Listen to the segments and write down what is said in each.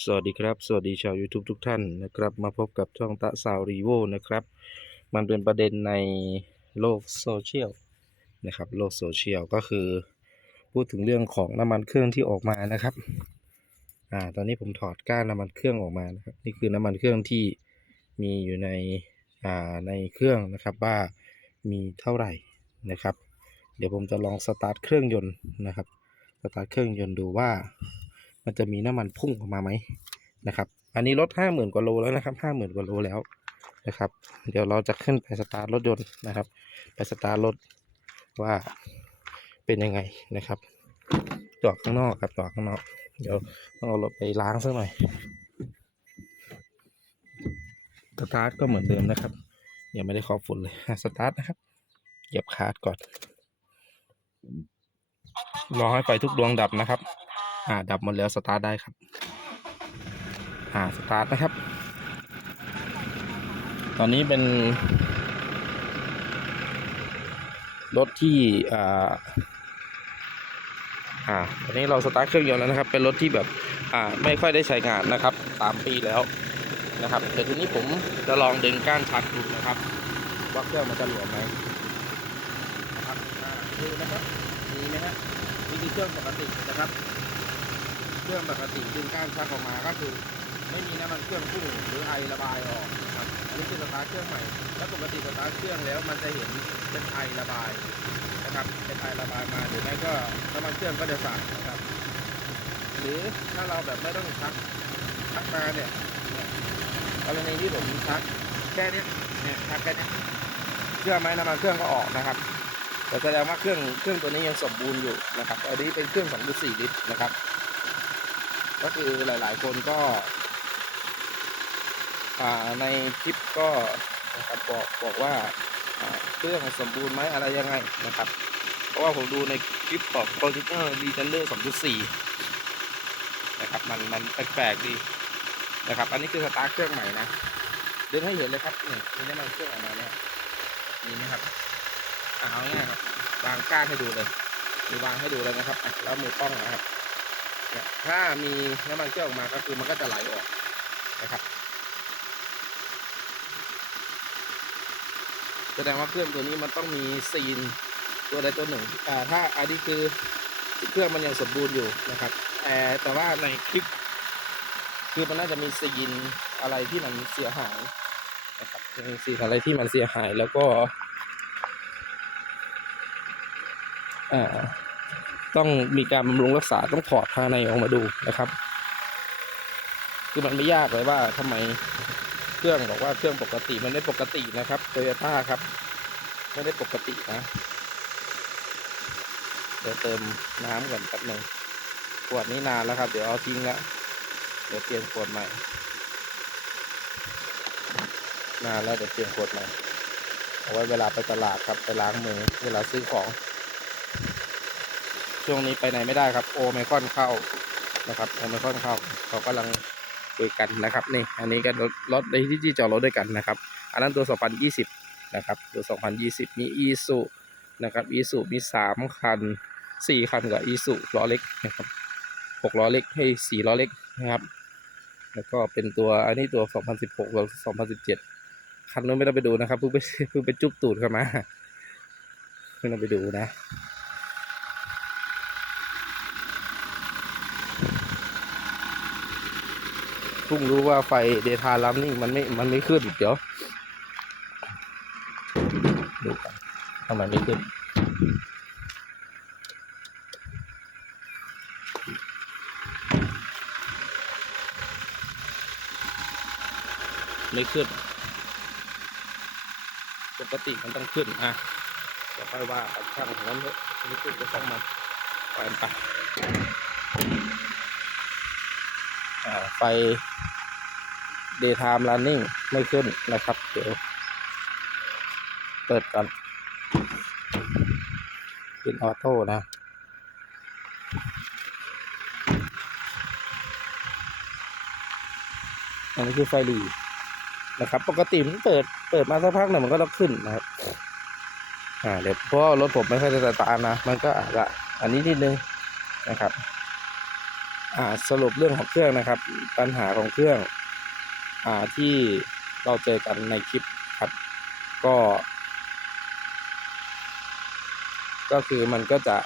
สวัสดีครับ สวัสดีชาว YouTube ทุกท่านนะครับมาพบกับช่องตะสาวรีโวนะครับ มันเป็นประเด็นในโลกโซเชียลนะครับโลกโซเชียลก็คือ พูดถึงเรื่องของน้ำมันเครื่องที่ออกมานะครับอ่าตอนนี้ผมถอดก้านน้ำมันเครื่องออกมานะครับนี่คือน้ำมันเครื่องที่มีอยู่ในอ่าในเครื่องนะครับว่ามีเท่าไหร่นะครับ เดี๋ยวผมจะลองสตาร์ทเครื่องยนต์นะครับสตาร์ทเครื่องยนต์ดูว่า มันจะมีน้ำมันพุ่งออกมาไหมนะครับ อันนี้รถห้าหมื่นกว่าโลแล้วนะครับห้าหมื่นกว่าโลแล้วนะครับ เดี๋ยวเราจะขึ้นไปสตาร์ทรถยนต์นะครับ ไปสตาร์ทรถว่าเป็นยังไงนะครับจอดข้างนอกครับจอดข้างนอก เดี๋ยวต้องเอารถไปล้างสักหน่อยสตาร์ทก็เหมือนเดิมนะครับยังไม่ได้ขอบฝุ่นเลยสตาร์ทนะครับเหยียบคาร์ดก่อนรอให้ไฟทุกดวงดับนะครับ อ่าดับหมดแล้วสตาร์ทได้ครับ อ่าสตาร์ทนะครับ ตอนนี้เป็นรถที่อ่าอ่าตอนนี้เราสตาร์ทเครื่องยนต์แล้วนะครับ เป็นรถที่แบบอ่าไม่ค่อยได้ใช้งานนะครับสามปีแล้วนะครับแต่ทีนี้ผมจะลองดึงก้านชักดูนะครับ ว่าเครื่องมันจะหลวมไหมนะครับอ่าดูนะครับมีไหมฮะนี่คือเครื่องปกตินะครับ รื่องปกติดึงก้านชักออกมาก็คือ ไม่มีน้ำมันเครื่องพุ่งหรือไอระบายออกนะครับอันนี้คือสตาร์ทเครื่องใหม่แล้วปกติสตาร์ทเครื่องแล้วมันจะเห็นเป็นไอระบายนะครับเป็นไอระบายมาหรือไม่ก็น้ำมันเครื่องก็จะสาดนะครับ หรือถ้าเราแบบไม่ต้องชักชักมาเนี่ยกรณีที่ผมชักแค่นี้เนี่ยชักแค่นี้เชื่อไหมน้ำมันเครื่องก็ออกนะครับแต่แสดงว่าเครื่องเครื่องตัวนี้ยังสมบูรณ์อยู่นะครับอันนี้เป็นเครื่อง 2.4 ลิตรนะครับ ก็คือหลายๆ คนก็ในคลิปก็นะครับบอกบอกว่าเครื่องสมบูรณ์ไหมอะไรยังไงนะครับ เพราะว่าผมดูในคลิปของ c o n t i n e r d e t a i l e r 2.4นะครับมันมันแปลกๆดีนะครับ อันนี้คือสตาร์ทเครื่องใหม่นะเดึงให้เห็นเลยครับนี่มีน้ำมันเครื่องออกมาเนี่ยมีไหมครับอ่าเอาง่ายครับวางก้านให้ดูเลยมีวางให้ดูเลยนะครับแล้วมือป้องนะครับ ถ้ามีน้ำมันเครื่องออกมาก็คือมันก็จะไหลออกนะครับแสดงว่าเครื่องตัวนี้มันต้องมีซีนตัวใดตัวหนึ่งอ่าถ้าอันนี้คือเครื่องมันยังสมบูรณ์อยู่นะครับแต่แต่ว่าในคลิป คือมันน่าจะมีซีนอะไรที่มันเสียหายนะครับมีซีนอะไรที่มันเสียหายแล้วก็อ่า ต้องมีการบำรุงรักษาต้องถอดภายในออกมาดูนะครับ คือมันไม่ยากเลยว่าทำไมเครื่องบอกว่าเครื่องปกติมันไม่ปกตินะครับโตโยต้าครับไม่ได้ปกตินะเดี๋ยวเติมน้ำก่อนแป๊บหนึ่งขวดนี้นานแล้วครับ เดี๋ยวเอาทิ้งละเดี๋ยวเปลี่ยนขวดใหม่นานแล้วเดี๋ยวเปลี่ยนขวดใหม่เอาไว้เวลาไปตลาดครับไปล้างมือเวลาซื้อของ ช่วงนี้ไปไหนไม่ได้ครับ โอไมคอนเข้านะครับโอไมคอนเข้าเขากำลังคุยกันนะครับนี่อันนี้ก็รถรถในที่ที่จอดรถด้วยกันนะครับ อันนั้นตัว 2020 นะครับ ตัว 2020 มีอีสุนะครับอีสุมี 3 คัน 4 คันกับอีสุล้อเล็กนะครับ6ล้อเล็กให้4ล้อเล็กนะครับแล้วก็เป็นตัวอันนี้ตัว 2016กับ2017 คันนู้นไม่ต้องไปดูนะครับเพิ่งไปเพิ่งไปจุ๊บตูดเข้ามาไม่ต้องไปดูนะ พิ่งรู้ว่าไฟเดทาลัมนี่มันไม่ มันไม่ขึ้น เดี๋ยว ดูกันทำไมไม่ขึ้น ไม่ขึ้น ปกติมันต้องขึ้น อะเดี๋ยวค่อยว่ากันช่างของนั้นเถอะไม่ขึ้นก็ต้องมาไปอันไป ไฟ daytime running ไม่ขึ้นนะครับ เดี๋ยว เปิดก่อนเป็นออโต้นะอันนี้คือไฟหลีนะครับ ปกติมันเปิดเปิดมาสักพักหนึ่งมันก็ต้องขึ้นนะครับ อ่าเดี๋ยวเพราะว่ารถผมไม่ค่อยจะสตาร์นะ มันก็อาจจะอันนี้นิดนึงนะครับ สรุปเรื่องของเครื่องนะครับ ปัญหาของเครื่องอที่เราเจอกันในคลิปครับ ก็ ก็คือมันก็จะ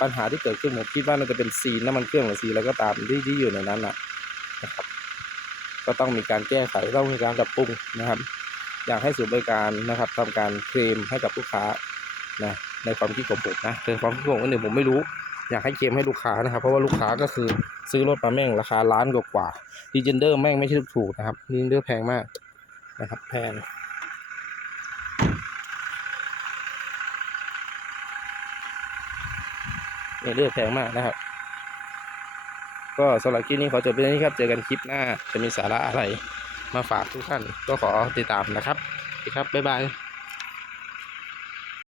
ปัญหาที่เกิดขึ้นผมคิดว่าน่าจะเป็นซีนน้ำมันเครื่องหรือซีแล้วก็ตามที่ที่อยู่ในนั้นนะนะครับ ก็ต้องมีการแก้ไขต้องมีการปรับปรุงนะครับ อยากให้ศูนย์บริการนะครับทำการเคลมให้กับลูกค้านะในความคิดของผมนะในความคิดของคนอื่นผมไม่รู้ อยากให้เคลมให้ลูกค้านะครับ เพราะว่าลูกค้าก็คือซื้อรถมาแม่งราคาล้านกว่าดีเจนเดอร์แม่งไม่ใช่ถูกนะครับดีเจนเดอร์แพงมากนะครับ แพงเนี่ยเลือกแพงมากนะครับ ก็สำหรับคลิปนี้ขอจบไปที่นี้ครับ เจอกันคลิปหน้าจะมีสาระอะไรมาฝากทุกท่านก็ขอติดตามนะครับสวัสดีครับ บ๊ายบาย